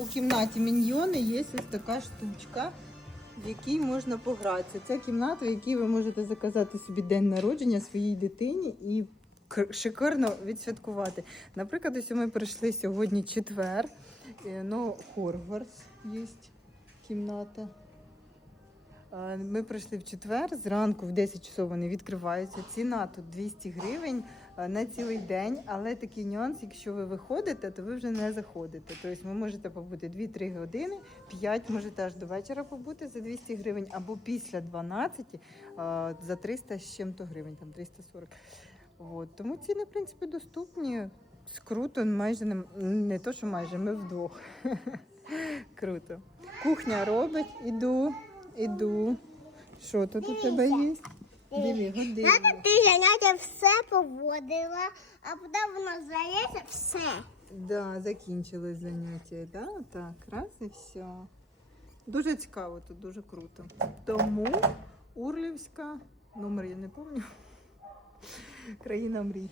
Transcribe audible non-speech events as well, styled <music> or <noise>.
у кімнаті міньйони є ось така штучка, в якій можна погратися. Це кімната, в якій ви можете заказати собі день народження своїй дитині і шикарно відсвяткувати. Наприклад, ось ми прийшли сьогодні четвер. е, Ну, Хоргварс є кімната. Е, Ми прийшли в четвер, зранку в 10 часов вони відкриваються. Ціна тут 200 гривень е, на цілий день, але такий нюанс, якщо ви виходите, то ви вже не заходите. Тобто ви можете побути 2-3 години, 5 можете аж до вечора побути за 200 гривень, або після 12 е, за 300 з чим-то гривень, там 340. От. Тому ціни, в принципі, доступні. Круто, майже не, не то, що майже, ми вдвох. <laughs> Круто. Кухня робить, іду, іду. Що тут у тебе є? Диви, годинник. Надо ти заняття все поводила, а потім воно здається все. Да, закінчилось заняття, да? Так, раз і все. Дуже цікаво тут, дуже круто. Тому Урлівська, номер я не пам'ятаю. <laughs> Країна мрій.